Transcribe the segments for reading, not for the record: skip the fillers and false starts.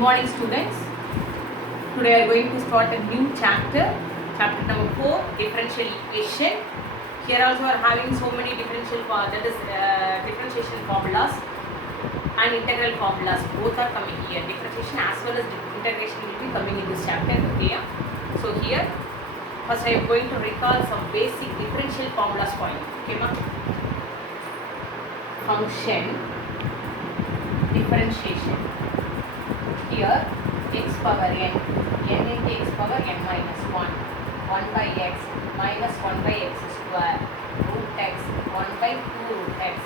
morning students. Today I am going to start a new chapter number 4, differential equation. Here also we are having so many differentiation formulas and integral formulas, both are coming here. Differentiation as well as integration will be coming in this chapter. Okay, so here first I am going to recall some basic differential formulas for you. Okay, ma? Function differentiation. Here x power n into x power n minus 1 by x minus 1 by x square root x 1 by 2 root x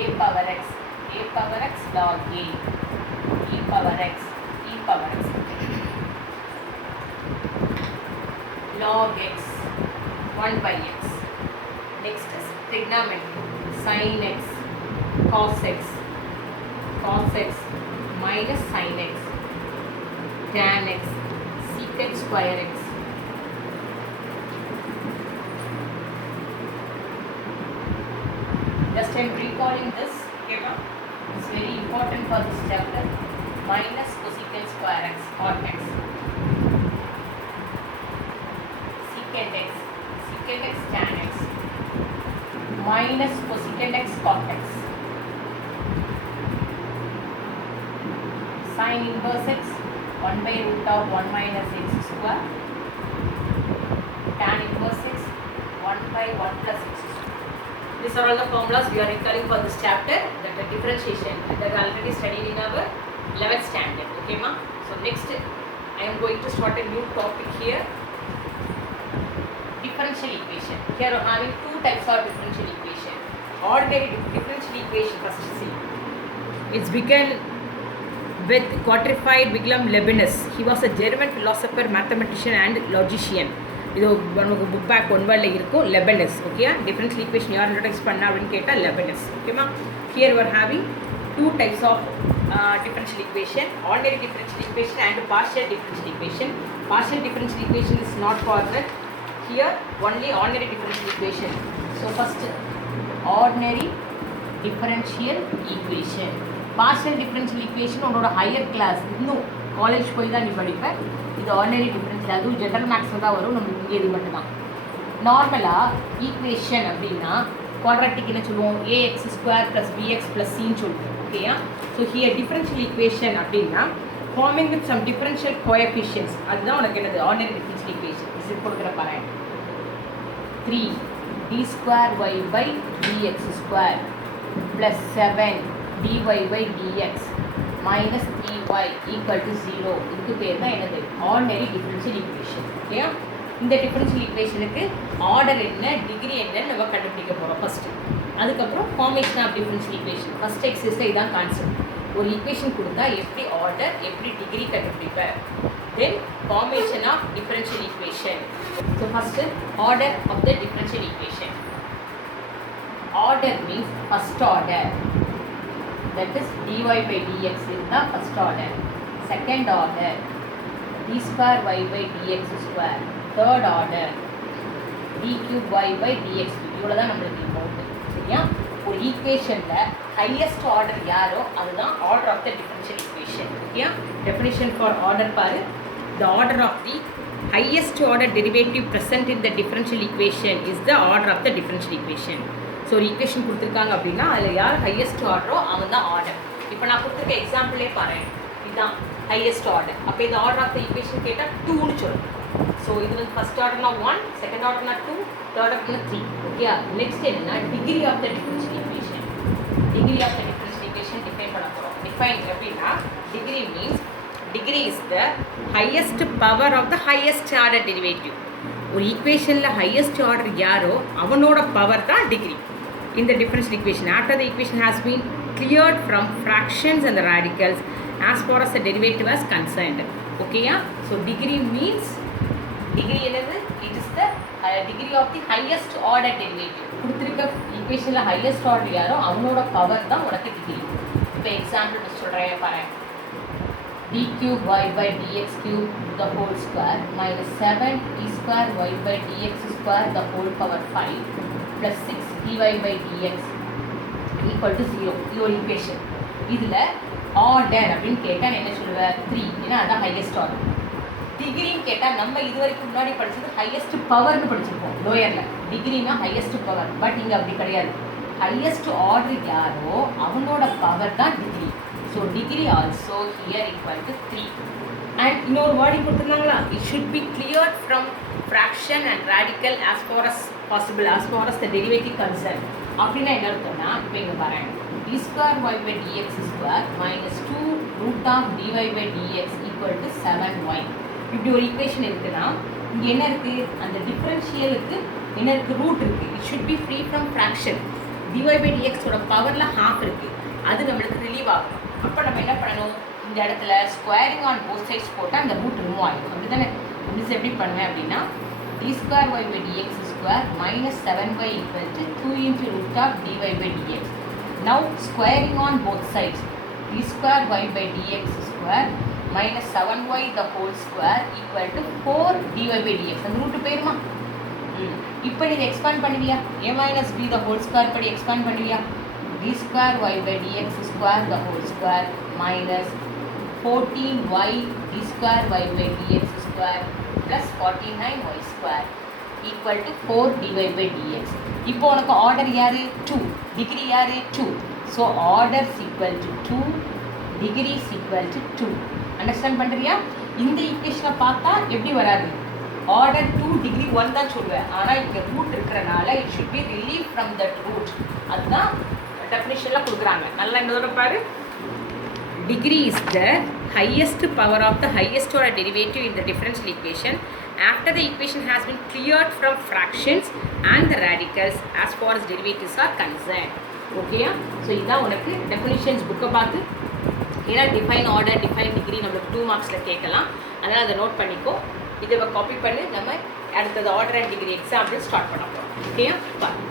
a power x log a e power x log x 1 by x. Next is trigonometry. Sin x cos x minus sin x tan x secant square x. Just I am recalling this. Okay, it's very important for this chapter. Minus cosecant square x cot x secant x tan x minus cosecant x cot x sin inverse x 1 by root of 1 minus x square tan inverse x 1 by 1 plus x square. These are all the formulas we are recalling for this chapter, that the differentiation that I already studied in our 11th standard. Okay, ma? So next I am going to start a new topic here. Differential equation. Here we are having two types of differential equation. Ordinary differential equation, first see. It's begun with Gottfried Wilhelm Leibniz. He was a German philosopher, mathematician and logician. இது நமக்கு book back ஒன்வர்டில் இருக்கும் Leibniz. Okay, differential equation யார் introduce பண்ணா அப்படின்னு கேட்டால் Leibniz. ஓகேமா, here we're having two types of differential equation, ordinary differential equation and partial differential equation. Partial differential equation is not for that. Here only ordinary differential equation. So first ordinary differential equation. Partial differential equation உன்னோட higher class இன்னும் college போய் தான் நீ படிப்ப. இது ordinary differential, அதுவும் general மேக்ஸில் தான் வரும். நம்மளுக்கு இங்கே இது மட்டும் தான். நார்மலாக ஈக்குவேஷன் அப்படின்னா குவாட்ராட்டிக் என்ன சொல்லுவோம், ax square plus bx plus சின்னு சொல்லுவோம். ஓகேயா, ஸோ ஹியர் டிஃபரன்ஷியல் ஈக்குவேஷன் அப்படின்னா forming with some differential coefficients, அதுதான் உனக்கு என்னது ஆர்டினரி டிஃபரன்ஷியல் ஈக்குவேஷன். இது கொடுக்குற பாரு 3 d square y by dx square plus 7 dy by dx minus 3y equal to 0. இதுக்கு பேர் தான் என்னது ஆர்டினரி டிஃபரன்ஷியல் ஈக்குவேஷன். ஓகே, இந்த டிஃபரன்ஷியல் ஈக்குவேஷனுக்கு ஆர்டர் என்ன, டிகிரி என்னன்னு நம்ம கண்டுபிடிக்க போகிறோம் ஃபஸ்ட்டு. அதுக்கப்புறம் formation of differential equation. First எக்ஸசைஸில் இதான் கான்செப்ட். ஒரு ஈக்குவேஷன் கொடுத்தா எப்படி ஆர்டர், எப்படி டிகிரி கண்டுபிடிப்பேன். Then formation of differential equation. So first order of the differential equation. Order means first order, that is dy by dx is the first order. Second order d square y by dx square. Third order d cube y by dx. இவ்வளோ தான் நம்மளுக்கு important. சரியா, ஒரு ஈக்குவேஷனில் highest order யாரோ அதுதான் order of the differential equation. ஓகேயா, definition for order பாரு. The order of the highest order derivative present in the differential equation is the order of the differential equation. So ஒரு equation கொடுத்துருக்காங்க அப்படின்னா அதில் யார் highest ஆர்டரோ அவன் தான் ஆர்டர். இப்போ நான் கொடுத்துருக்க எக்ஸாம்பிளே பாரு, இதுதான் ஹையஸ்ட் ஆர்டர். அப்போ இந்த ஆர்டர் ஆஃப் த ஈக்குவேஷன் கேட்டால் 2ன்னு சொல்லணும். ஸோ இது வந்து ஃபஸ்ட் ஆர்டர்னா 1, செகண்ட் ஆர்டர்னா 2, தேர்ட் ஆர்டர்னா 3. ஓகே, நெக்ஸ்ட் என்னன்னா degree of the differential equation. Degree of the differential equation define பண்ண போகிறோம். டிஃபைன் அப்படின்னா degree means degree is the highest power of the highest order derivative. ஒரு ஈக்குவேஷனில் ஹையஸ்ட் ஆர்டர் யாரோ அவனோட பவர் தான் degree in the differential equation after the equation has been cleared from fractions and the radicals as far as the derivative is concerned. Okay, yeah? So degree means degree என்னது, it is the degree of the highest order derivative. கொடுத்திருக்க ஈக்குவேஷனில் highest order யாரோ அவனோட power தான் உனக்கு degree. இப்போ example சொல்கிறேன் பாரு, d cube y by dx cube the whole square minus 7 d square y by dx square the whole power 5 plus 6 dy by dx equal to 0. இது ஒரு ஈக்குவேஷன். இதில் ஆர்டர் அப்படின்னு கேட்டால் என்ன சொல்லுவேன் 3, ஏன்னா அதான் ஹையஸ்ட் ஆர்டர். டிகிரின்னு கேட்டால் நம்ம இது வரைக்கும் முன்னாடி படித்தது ஹையஸ்ட் பவர்னு படிச்சிருப்போம் லோயரில். டிகிரினா ஹையஸ்ட் பவர், பட் இங்கே அப்படி கிடையாது. ஹையஸ்ட் ஆர்டர் யாரோ அவனோட பவர் தான் degree. So degree also here equal to 3. And இன்னொரு வேர்டிங் கொடுத்துருந்தாங்களா, it should be clear from fraction and radical as far as possible as far as the derivative concern. அப்படின்னா என்ன அர்த்தம்னா, இப்போ இங்கே பாருங்க, d square y by dx square minus 2 root of dy by dx equal to 7y. இப்படி ஒரு equation இருக்குன்னா இங்கே என்ன இருக்குது, அந்த டிஃப்ரென்ஷியலுக்கு என்ன இருக்குது, ரூட் இருக்குது. It should B free from fraction. dy by dx ஓட பவரில் ஹாஃப் இருக்குது, அது நம்மளுக்கு ரிலீவ் ஆகும். அப்போ நம்ம என்ன பண்ணணும், இந்த இடத்துல ஸ்கொயரிங் ஆன் போத் சைட்ஸ் போட்டால் அந்த ரூட் ரிமூவ் ஆகிடும். அப்படி தானே மிஸ் எப்படி பண்ணுவேன் அப்படின்னா, d square y by dx square minus 7y equal to 2 into root of dy by dx. Now squaring on both sides, d square y by dx square minus 7y the whole square equal to 4 dy by dx. அந்த root போயிருமா? இப்போ நீ expand பண்ணுவியா, a minus b the whole square படி expand பண்ணுவியா, d square y by dx square the whole square minus 14y d square y by dx square plus 49y square equal to 4 dy by dx. இப்போ உனக்கு order யாரு 2, degree யாரு 2. So order equal to 2, degree equal to 2. Understand பண்ணுறியா? இந்த ஈக்குவேஷனை பார்த்தா எப்படி வராது, ஆர்டர் 2 டிகிரி 1 தான் சொல்லுவேன். ஆனால் இங்கே ரூட் இருக்கிறனால it should be relieve from that root. அதுதான் டெஃபினிஷனில் கொடுக்குறாங்க. நல்லா இன்னொரு பாரு, degree is the highest power of the highest order derivative in the differential equation after the equation has been cleared from fractions and the radicals as far as derivatives are concerned. Okay? So இதான் உனக்கு definitions book பார்த்து, ஏன்னா define order define degree நம்மளுக்கு 2 மார்க்ஸில் கேட்கலாம். அதனால் அதை note பண்ணிக்கோ. இதை காப்பி பண்ணி நம்ம அடுத்தது order and degree example start பண்ண போகிறோம். ஓகேயா? பாரு.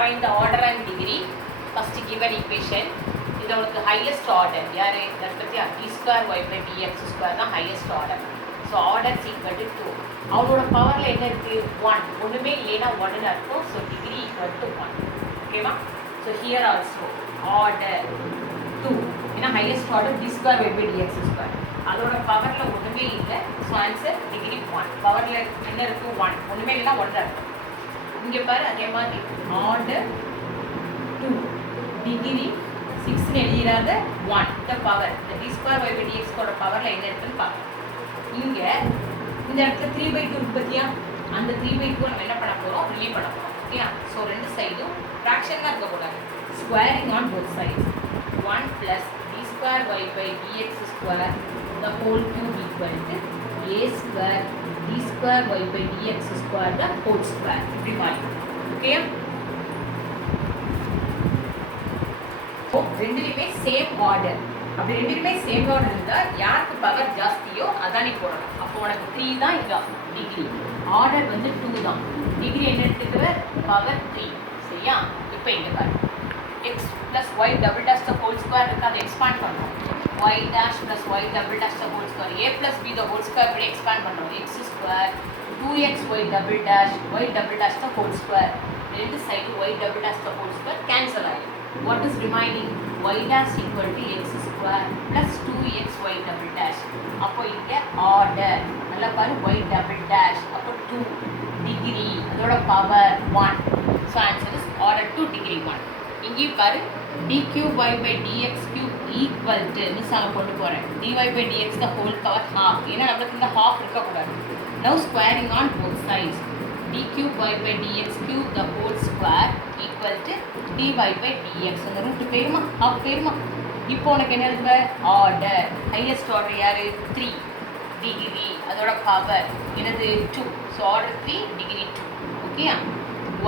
Find the order and degree. First given equation. இது உங்களுக்கு highest order யாரு, தட்பத்தியா d square y by dx square தான் highest order. So order is equal to 2. அவனோட பவர்ல என்ன இருக்கு 1. ஒண்ணுமே இல்லைனா 1 ன்னு அர்த்தம். So degree equal to 1. ஓகேவா? So here also order 2. ஏன்னா highest order d square y by dx square. அதோட பவர்ல ஒண்ணுமே இல்லை. So answer degree 1. பவர்ல என்ன இருக்கு 1. ஒண்ணுமே இல்லைனா 1 அர்த்தம். இங்கே பாரு, அதே மாதிரி ஆர்டர் 2 டிகிரி 6 எழுதிடாத 1 இந்த பவர், இந்த d square y by dx கோட பவரில் என்ன இருக்குன்னு பார்க்கலாம். இங்கே இந்த இடத்துல 3/2 இருக்கு பற்றியா, அந்த 3/2 நம்ம என்ன பண்ண போகிறோம், ரிலீவ் பண்ண போகிறோம். ஓகேயா? ஸோ ரெண்டு சைடும் ஃப்ராக்ஷன்லாம் இருக்கக்கூடாது. Squaring on both sides 1 + d square y by dx square the whole cube equal to a square d square y by dx square the whole square. இப்படி மாறி. ஓகே? ஓ ரெண்டுலையுமே சேம் ஆர்டர். அப்படி ரெண்டுலையுமே சேம் ஆர்டர் இருந்தால் யாருக்கு power ஜாஸ்தியோ அதானே போடணும். அப்போ உனக்கு 3 தான் இங்கே டிகிரி. ஆர்டர் வந்து 2 தான். டிகிரி என்ன எடுத்துக்கிற பவர் 3. சரியா? இப்போ இங்கே பாரு, x + y double dash the whole square இருக்கு, அதை எக்ஸ்பாண்ட் பண்ணுறோம். y dash plus y double dash the whole square, a plus b the whole square படி எக்ஸ்பாண்ட் பண்ணுறோம். x square 2xy double dash y double dash the whole square. ரெண்டு side y double dash the whole square cancel ஆகிடும். What is remaining? y dash equal to x square plus 2xy double dash. அப்போ இங்கே order நல்லா பாரு, y double dash அப்போ 2 degree அதோட power 1. So answer is order 2 degree 1. இங்கேயும் பாரு dq by dx cube equal to miss அங்கே கொண்டு போகிறேன் dy by dx the whole power half. ஏன்னா நம்மளுக்கு இந்த half இருக்கக்கூடாது. Now squaring on both sides. dq by dx cube the whole square equal to dy by dx. அந்த root பேருமா half பேருமா. இப்போ உனக்கு என்ன இருக்கு ஆர்டர் ஹையஸ்ட் ஆர்டர் யார் 3 டிகிரி அதோட பவர் என்னது 2. So order 3 degree 2. ஓகேயா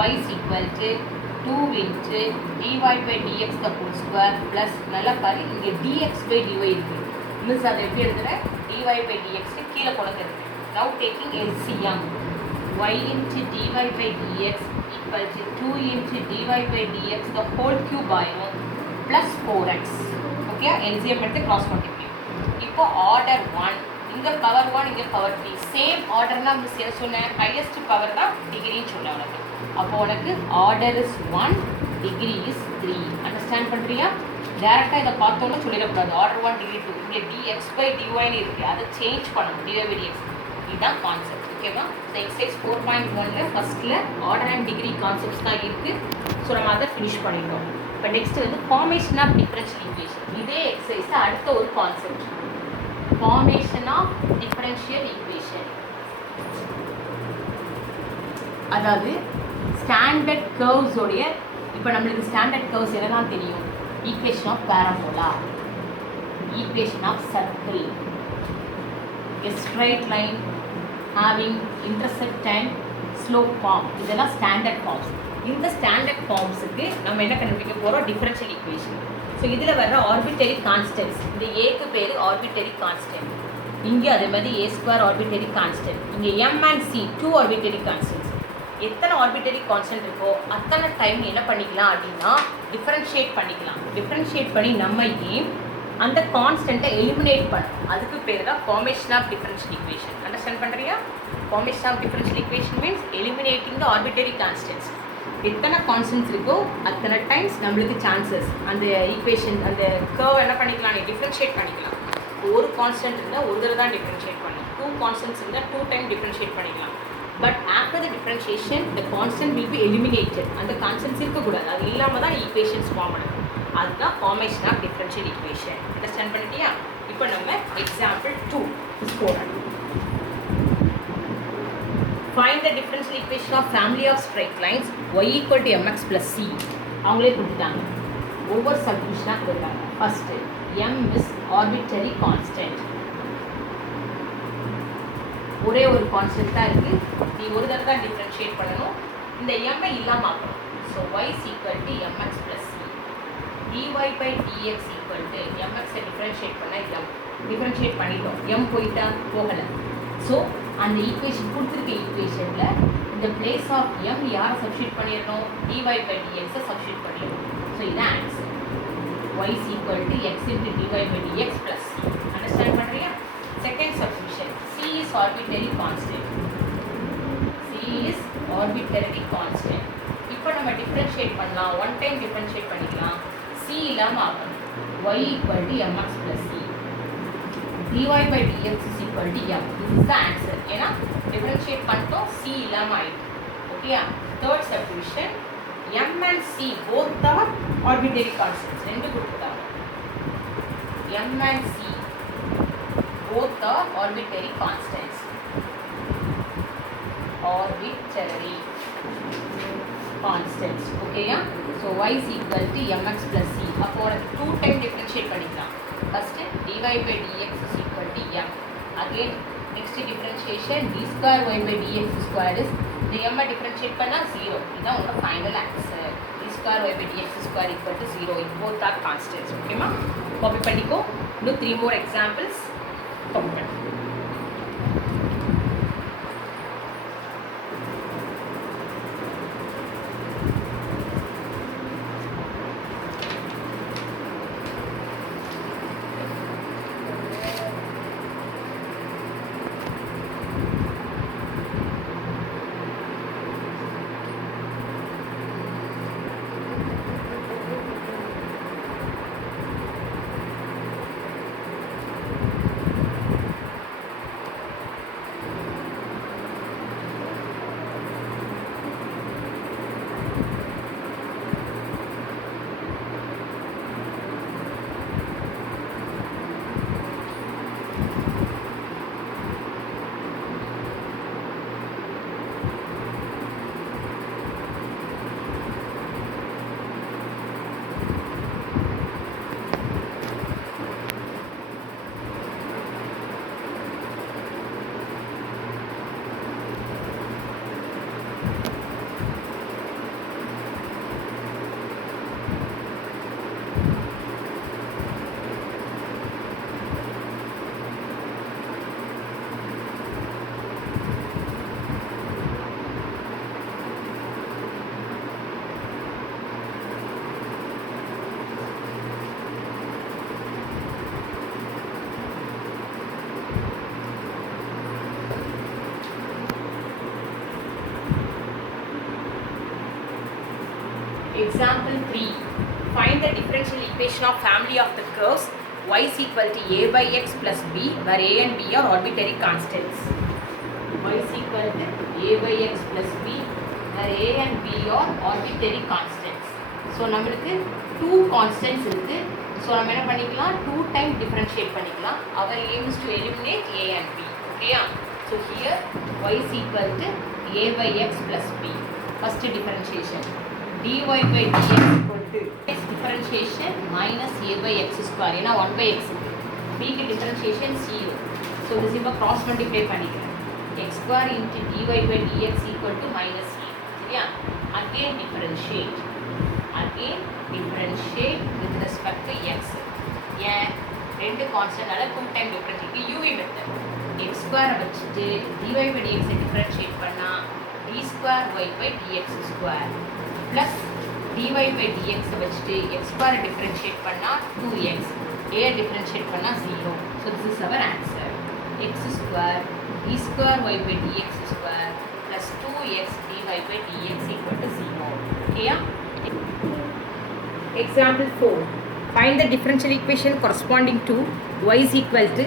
y is equal to 2 into dy by dx the whole square plus நல்லா பாரு இங்கே dx by dy இருக்கு. மிஸ் அதை எப்படி எழுதுறேன் dy by dx கீழே கொண்டு இருக்கு. Now taking LCM y into dy by dx equal to 2 into dy by dx the whole cube ஆயிரும் plus 4x. ஓகே LCM எடுத்து cross multiply. இப்போ ஆர்டர் 1 இங்கே பவர் 1 இங்கே பவர் 3 சேம் ஆர்டர்னா மிஸ் என்ன சொன்னேன் ஹையஸ்ட் பவர் தான் டிகிரின்னு சொன்னேன் உனக்கு. அப்போ உனக்கு order is 1 degree is 3. Understand பண்ணுறியா? டேரெக்டாக இதை பார்த்தோன்னா சொல்லிடக்கூடாது ஆர்டர் 1 டிகிரி 2 இங்கே dx by dyன்னு இருக்குது அதை சேஞ்ச் பண்ணணும் dy by dx. இதுதான் கான்செப்ட். ஓகேவா? ஸோ எக்ஸசைஸ் 4.1 ஃபஸ்ட்டில் ஆர்டர் அண்ட் டிகிரி கான்செப்ட்ஸ் தான் இருக்குது. ஸோ நம்ம அதை ஃபினிஷ் பண்ணிட்டோம். இப்போ நெக்ஸ்ட் வந்து ஃபார்மேஷன் ஆஃப் டிஃபரன்ஷியல் ஈக்குவேஷன். இதே எக்ஸசைஸ் அடுத்த ஒரு concept formation of differential equation. அதாவது ஸ்டாண்டர்ட் கர்வ்ஸ் உடைய இப்போ நம்மளுக்கு ஸ்டாண்டர்ட் கர்வ்ஸ் என்னெல்லாம் தெரியும் equation of parabola equation of circle a straight line having intercept and slope form இதெல்லாம் ஸ்டாண்டர்ட் ஃபார்ம்ஸ். இந்த ஸ்டாண்டர்ட் ஃபார்ம்ஸுக்கு நம்ம என்ன கண்டுபிடிக்க போகிறோம் டிஃபரன்ஷியல் ஈக்குவேஷன். ஸோ இதில் வர்ற ஆர்பிட்டரி கான்ஸ்டன்ட்ஸ் இந்த ஏக்கு பேர் ஆர்பிட்டரி கான்ஸ்டன்ட். இங்கே அதே மாதிரி ஏ ஸ்கொயர் ஆர்பிட்டரி கான்ஸ்டன்ட். இங்கே M and C 2 arbitrary constants. எத்தனை ஆர்பிட்டரி கான்ஸ்டன்ட் இருக்கோ அத்தனை டைம் என்ன பண்ணிக்கலாம் அப்படின்னா டிஃபரன்ஷியேட் பண்ணிக்கலாம். டிஃபரன்ஷியேட் பண்ணி நம்ம ஏன் அந்த கான்ஸ்டன்ட்டை எலிமினேட் பண்ணணும். அதுக்கு பேர் தான் formation of differential equation. Understand பண்ணுறியா? Formation of differential equation means eliminating the arbitrary constants. எத்தனை கான்ஸ்டன்ட்ஸ் இருக்கோ அத்தனை டைம்ஸ் நம்மளுக்கு சான்சஸ் அந்த ஈக்குவேஷன் அந்த கர்வ் என்ன பண்ணிக்கலாம் டிஃப்ரென்ஷியேட் பண்ணிக்கலாம். ஒரு கான்ஸ்டன்ட் இருந்தால் ஒரு தடவை தான் டிஃப்ரென்ஷியேட் பண்ணலாம். 2 கான்ஸ்டன்ட்ஸ் இருந்தால் 2 டைம் டிஃப்ரென்ஷியேட் பண்ணிக்கலாம். But after the differentiation the constant will be eliminated. அந்த கான்ஸ்டன்ட்ஸ் இருக்கக்கூடாது. அது இல்லாமல் தான் ஈக்குவேஷன்ஸ் ஃபார்ம் ஆகும். அதுதான் formation of differential equation. Understand பண்ணிட்டியா? இப்போ நம்ம எக்ஸாம்பிள் 2 போகிறோம். Find the differential equation of family of straight lines y equal to mx plus c. அவங்களே கொடுத்துட்டாங்க. ஒவ்வொரு சப்டிவிஷனாக கொடுத்தாங்க. First m is arbitrary constant. ஒரே ஒரு கான்ஸ்டன்ட் தான் இருக்குது. நீ ஒரு தடவை தான் டிஃப்ரென்ஷியேட் பண்ணணும். இந்த m இல்லாமல் ஆக்கணும். So y is equal to mx plus c. dy by dx equal to mx differentiate பண்ண m. டிஃப்ரென்ஷியேட் பண்ணிட்டோம். m போயிட்டா போகலை. ஸோ அந்த ஈக்குவேஷன் கொடுத்துருக்க ஈக்குவேஷனில் இந்த பிளேஸ் ஆஃப் எம் யாரை சப்ஸ்டியூட் பண்ணிடணும் dy by dx சப்ஸ்டியூட் பண்ணிடணும். ஸோ இதான் answer. y is equal to x into dy by dx plus c. Understand பண்ணுறியா? Second substitution c is arbitrary constant. c is arbitrary constant. இப்போ நம்ம differentiate பண்ணலாம். One time differentiate பண்ணிக்கலாம். c இல்லாமல் ஆகணும். y equal to mx plus c. dy by dx is equal to m. This is the answer. ஏன்னா differentiate பண்ணிட்டோம் c இல்லாமல் ஆயிட்டு. ஓகேயா? Third subdivision m and c both are arbitrary constants. ரெண்டு கொடுத்துட்டாங்க. m and c both are arbitrary constants. Arbitrary constants. ஓகேயா? So y is equal to mx plus c. அப்போ 2 time differentiate பண்ணிக்கலாம். First dy by dx is equal to m. Again next differentiation d square y by dx square is the m differentiate பண்ணால் 0. இதுதான் உங்களோட final answer. d square y by dx square equal to 0. It both are constants. ஓகேமா? Copy பண்ணிக்கோ. இன்னும் 3 more examples copy பண்ணி. Example 3. Find the differential equation of family of the curves y is equal to a by x plus b, where a and b are arbitrary constants. Y is equal to a by x plus b, where a and b are arbitrary constants. So, நம்மளுக்கு 2 constants இருக்கு. So, நம்ம என்ன பண்ணிக்கலாம்? 2 times differentiate பண்ணிக்கலாம். Our aim is to eliminate a and b. Okay? So, here y is equal to a by x plus b. First differentiation. dy by dx equal to x differentiation minus a by x square. ஏன்னா 1 by x. b க்கு differentiation 0. So, this is cross multiply பண்ணிக்கலாம். x square into dy by dx equal to minus a. சரியா? Again differentiate with respect to x. ஏன் ரெண்டு கான்ஸ்டன்ட்னால 2 time differentiate uv method. x square வச்சுட்டு dy by dx differentiate பண்ணா d square y by dx square plus dy by dx வச்சுட்டு x square differentiate பண்ணா 2x, a differentiate பண்ணா 0. So this is our answer. x square d square y by dx square plus 2x dy by dx equal to 0. Okay? Example 4. Find the differential equation corresponding to y is equal to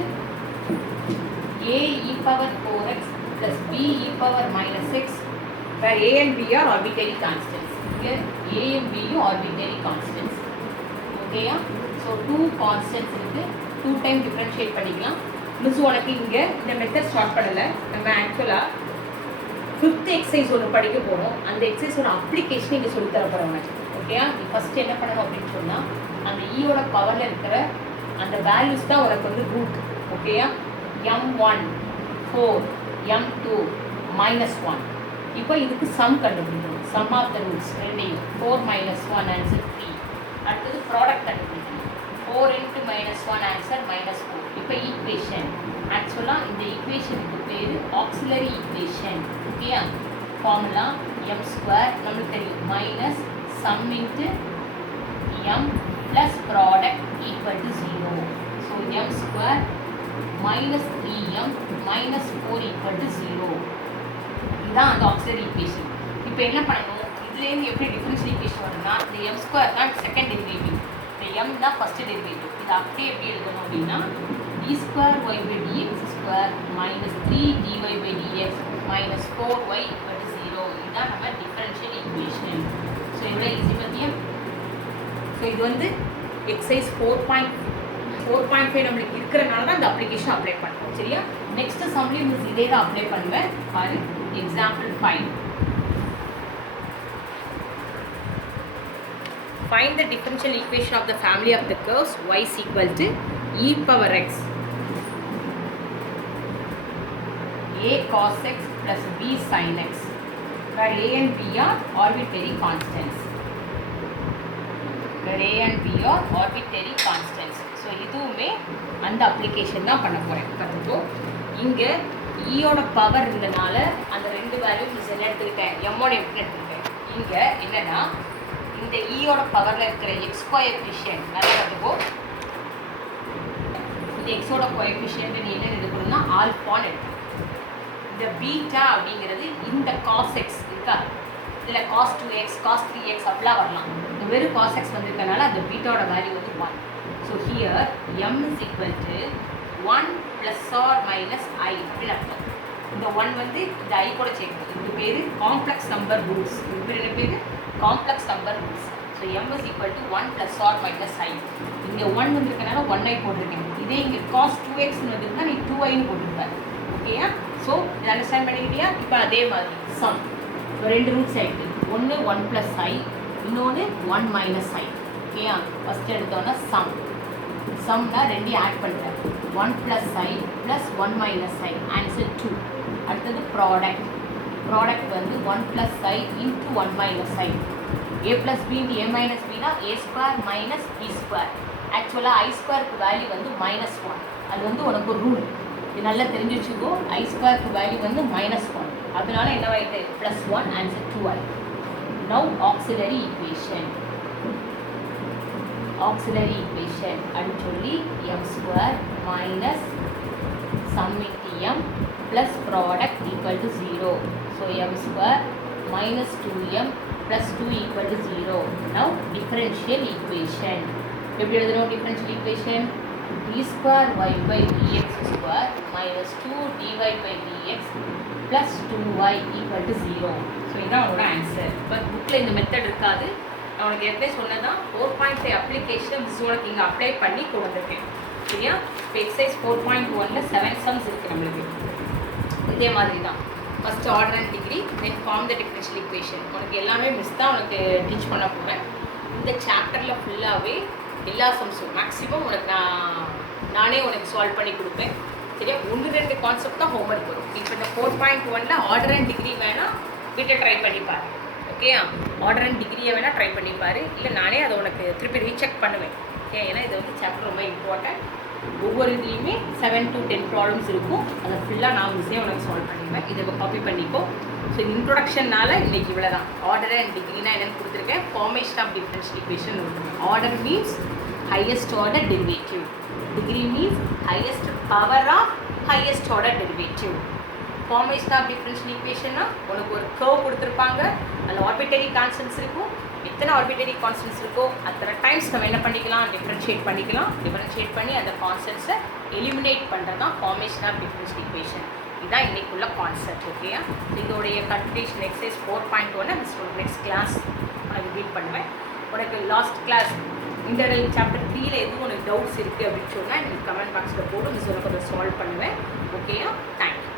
a e power 4x plus b e power minus x, where a and b are arbitrary constants. Here a and b are arbitrary constants. Okay? So 2 constants இருக்கு. 2 time differentiate பண்ணிக்கலாம். Miss உனக்கு இங்கே இந்த method start பண்ணலை. நம்ம ஆக்சுவலாக 5th exercise ஒன்று படிக்க போகிறோம். அந்த எக்ஸசைஸோட அப்ளிகேஷன் இங்கே சொல்லித்தர போகிறோம். ஓகேயா? நீ ஃபஸ்ட்டு என்ன பண்ணணும் அப்படின்னு சொன்னால் அந்த ஈயோட பவரில் இருக்கிற அந்த வேல்யூஸ் தான் உனக்கு வந்து ரூட். ஓகேயா? m1 4 m2 -1. இப்போ இதுக்கு சம் கண்டுபிடிக்கணும். சம் ஆஃப் த ரூட்ஸ் ரெண்டையும் 4 -1 ஆன்சர் 3. அடுத்தது ப்ராடக்ட் கண்டுபிடிக்கணும். 4 into -1 ஆன்சர் -4. இப்போ ஈக்குவேஷன் ஆக்சுவலாக இந்த ஈக்குவேஷனுக்கு பேர் ஆக்சிலரி ஈக்குவேஷன். ஓகேயா? ஃபார்முலா m ஸ்கொயர் நம்மளுக்கு தெரியும் minus some into m plus product equal to 0. So m square minus 3m minus 4 equal to 0. இதுதான் அந்த ஆக்சிலரி ஈக்குவேஷன். இப்போ என்ன பண்ணணும்? இதுலேருந்து எப்படி டிஃபரன்ஷியல் ஈக்குவேஷன் வரும்னா இந்த m ஸ்கொயர் தான் செகண்ட் டெரிவேட்டிவ், இந்த m தான் ஃபர்ஸ்ட் டெரிவேட்டிவ். இது அப்படியே எப்படி எழுதணும் அப்படின்னா d square y by dx square minus 3 dy by dx minus 4y equal to 0. இதுதான் நம்ம டிஃபரன்ஷியல் ஈக்குவேஷன். ஸோ எவ்வளோ ஈஸி பார்த்தியா? ஸோ இது வந்து எக்ஸசைஸ் 4.5 நம்மளுக்கு இருக்கிறனால தான் இந்த அப்ளிகேஷன் அப்ளை பண்ணுறோம். சரியா? நெக்ஸ்ட் சம்லேயும் மிஸ் இதே தான் அப்ளை பண்ணுவேன். பாரு example 5. Find the differential equation of the family of the curves y is equal to e power x a cos x plus b sin x, where a and b are arbitrary constants. Where a and b are arbitrary constants. So இதுவுமே அந்த application தான் பண்ண போகிறேன். கற்றுக்கோ. இங்கே ஈயோட power இருந்தனால அந்த ரெண்டு வேல்யூ மிஸ் என்ன எடுத்துக்கிட்டேன், எம்மோட எப்படி எடுத்துக்கிட்டேன். இங்கே என்னென்னா இந்த ஈயோட பவரில் இருக்கிற எக்ஸ் கோஎஃபிஷியன்ட் நல்லா கற்றுக்கோ. இந்த எக்ஸோட கோஎஃபிஷியன்ட் நீ என்ன எடுக்கணும்னா ஆல்ஃபான்னு எடுக்கணும். இந்த பீட்டா அப்படிங்கிறது இந்த காஸ் எக்ஸ் இருக்கா, இதில் காஸ் 2x காஸ் 3x அப்படிலாம் வரலாம். இந்த வெறும் காஸ் எக்ஸ் வந்திருக்கனால அந்த பீட்டாவோட வேல்யூ வந்து 1. So here m is equal to 1 plus or minus I அப்படின்னு அர்த்தம். இந்த 1 வந்து இந்த I கூட சேர்க்கணும். இது பேர் காம்ப்ளெக்ஸ் நம்பர் ரூட்ஸ். இது பேர் என்ன பேர்? Complex number roots. So m is equal to 1 plus or minus I. இங்கே 1 வந்திருக்கனால 1i போட்டிருக்கேன். இதே இங்கே cos 2x வந்திருந்தா நீ 2iன்னு போட்டிருப்பேன். ஓகேயா? ஸோ இதை அண்டர்ஸ்டாண்ட் பண்ணிக்கிட்டியா? இப்போ அதே மாதிரி சம் இப்போ ரெண்டு ரூட்ஸ் ஆகிடுது. ஒன்று 1 plus I, இன்னொன்று 1 minus I. ஓகேயா? ஃபஸ்ட் எடுத்தோன்னா சம்னா ரெண்டையும் ஆட் பண்ணுறேன். 1 plus I plus 1 minus I answer 2. அடுத்தது ப்ராடக்ட் வந்து 1 plus I into 1 minus I. a plus b into a minus b னா a square minus b square. ஆக்சுவலாக I ஸ்கொயருக்கு வேல்யூ வந்து -1. அது வந்து உனக்கு ஒரு ரூல், இது நல்லா தெரிஞ்சு வச்சுக்கோ. I ஸ்கொயருக்கு வேல்யூ வந்து -1. அதனால என்னவாயிட்டு +1 answer 2i. Now auxiliary equation அப்படின்னு சொல்லி m square minus some into m plus product equal to 0. So m square minus 2m plus 2 equal to 0. Now differential equation. எப்படி எழுதணும் differential equation? d square y by dx square minus 2 dy by dx plus 2y equal to 0. So இதான் அவனோட answer. But புக்கில் இந்த method இருக்காது. நான் உனக்கு ஏற்கனவே சொன்னதான் 4.5 அப்ளிகேஷன் மிஸ் உனக்கு இங்கே அப்ளை பண்ணி கொண்டு வந்திருக்கேன். சரியா? இப்போ எக்ஸசைஸ் 4.1ல 7 சம்ஸ் இருக்குது நம்மளுக்கு. இதே மாதிரி தான். First order and degree, then form the differential equation. உனக்கு எல்லாமே மிஸ் தான் உனக்கு டீச் பண்ண போகிறேன். இந்த சாப்டரில் ஃபுல்லாகவே எல்லா சம்ஸும் மேக்ஸிமம் உனக்கு நானே உனக்கு சால்வ் பண்ணி கொடுப்பேன். சரியா? 1-2 கான்செப்ட் தான் ஹோம்ஒர்க் வரும். இப்போ இந்த 4.1ல ஆர்டர் அண்ட் டிகிரி வேணால் வீட்டை ட்ரை பண்ணிப்பார். ஓகேயா? ஆர்டர் அண்ட் டிகிரியை வேணால் ட்ரை பண்ணிப்பார். இல்லை நானே அதை உனக்கு திருப்பி ரீசெக் பண்ணுவேன். ஓகே? ஏன்னா இது வந்து சாப்டர் ரொம்ப இம்பார்ட்டன்ட். ஒவ்வொரு இதுலேயுமே 7 to 10 ப்ராப்ளம்ஸ் இருக்கும். அதை ஃபுல்லாக நான் மிஸ்ஸே உனக்கு சால்வ் பண்ணிடுவேன். இதை காப்பி பண்ணிக்கோ. ஸோ இன்ட்ரொடக்ஷன்னால இன்றைக்கி இவ்வளோ தான். ஆர்டர் அண்ட் டிகிரினா என்னென்னு கொடுத்துருக்கேன். Formation of differential equation. Order means highest order derivative. Degree means highest power of highest order derivative. Formation of differential ஈக்குவேஷன்னா உனக்கு ஒரு கர்வ் கொடுத்துருப்பாங்க. அதில் ஆர்பிட்டரி கான்ஸ்டன்ட்ஸ் இருக்கும். எத்தனை ஆர்பிட்டரி கான்ஸ்டன்ட்ஸ் இருக்கோ அத்தனை டைம்ஸ் நம்ம என்ன பண்ணிக்கலாம், டிஃபரன்ஷியேட் பண்ணிக்கலாம். டிஃபரன்ஷியேட் பண்ணி அந்த கான்ஸ்டன்ட்ஸை எலிமினேட் பண்ணுறது தான் ஃபார்மேஷன் ஆஃப் டிஃபரன்ஷியல் ஈக்குவேஷன். இதுதான் இன்றைக்குள்ள கான்செப்ட். ஓகேயா? இதோடைய continuation exercise 4.1 miss next class உனக்கு ரீட் பண்ணுவேன். உனக்கு லாஸ்ட் கிளாஸ் இன்டர்னல் சாப்டர் 3ல எதுவும் உனக்கு டவுட்ஸ் இருக்குது அப்படின்னு சொன்னால் எனக்கு கமெண்ட் பாக்ஸில் போட்டு மிஸ் உனக்கு அதை சால்வ் பண்ணுவேன். ஓகேயா? தேங்க்யூ.